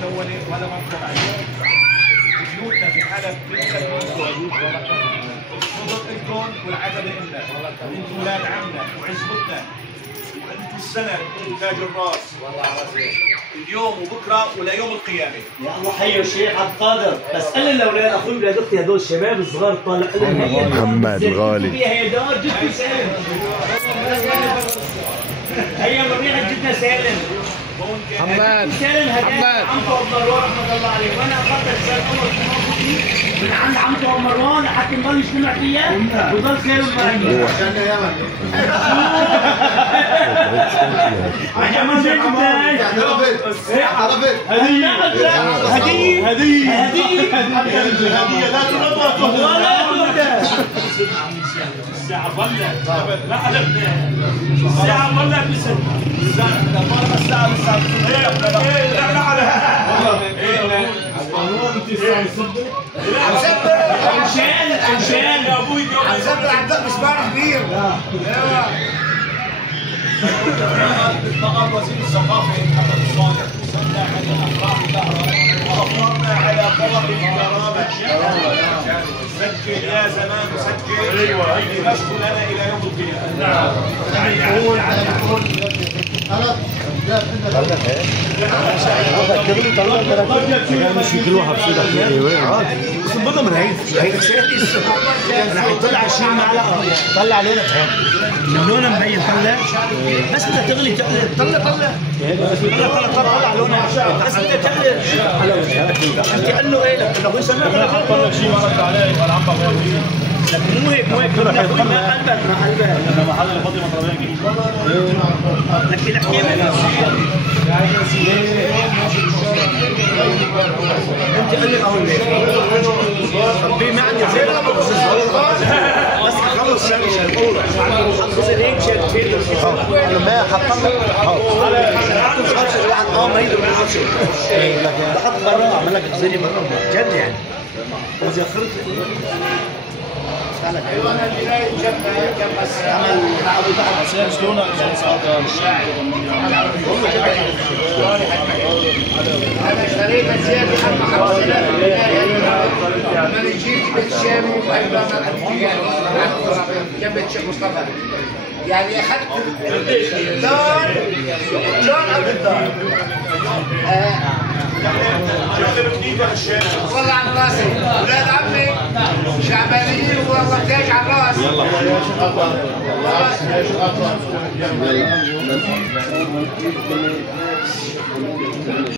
مدونه وهذا ما نقدر عليه. بيوتنا في حلب صدق لكم والعتبه لنا، انتم ولاد عمنا وعزبتنا وانتم السند وتاج الراس والله عظيم اليوم وبكره وليوم القيامه. يا الله حي الشيخ عبد القادر، بس قل الاولاد اخوي ولاد اختي هدول الشباب الصغار طالع محمد الغالي هي دار جدي سالم. هي مريحة جدا سالم. محمد سالم هدايا عمته ابو مروان رحمه الله عليه، وانا اخذت رساله عمر من عند عمته ابو مروان لحتى نضل نجتمع فيها ويضل سالم معي. عشان عرفت هديه لا تربط ولا الساعة ظلت لا حلفنا الساعة ظلت بسن الساعة لا على القانون تسعة يصدق انشان يا ابوي عزبت العداء مسمار كبير. فقط وزير الثقافة محمد الصالح وصلنا على الأفراح الدهرة وأفرضنا على طبق الكرامة. سجل يا زمان سجل لمشت لنا إلى يوم القيامة. نعم. مش كل واحد بصير بس نضل من هيك سادس انا حيطلع 20 معلقه طلع علينا من لونها مبين طلع بس بدها تغلي طلع لونها بس بدها تغلي على وجهها انت قال له ايه لك لو يسمع طلع شيء ما رد عليه يبقى العم لك مو هيك ما قلبك انا محل فاضي مطربيكي لك الحكايه انت قال لي اهو طب ما عندي زي بس خلص شغل حط هيك شيء انا ما حطم ما يقدر ما يعرفش بحط برا اعمل لك زي برا جد يعني واذا اخرت ايوه انا اللي جاي جنب عمل ابو تحت شلونك انا اشتريت زياده عن 5000 بدايه انا جيت بيت الشامي وايضا جنب الشيخ مصطفى يعني اخذت لون ابو الدار والله على راسي ولاد عمي شعبانيين والله تاج على الراس يلا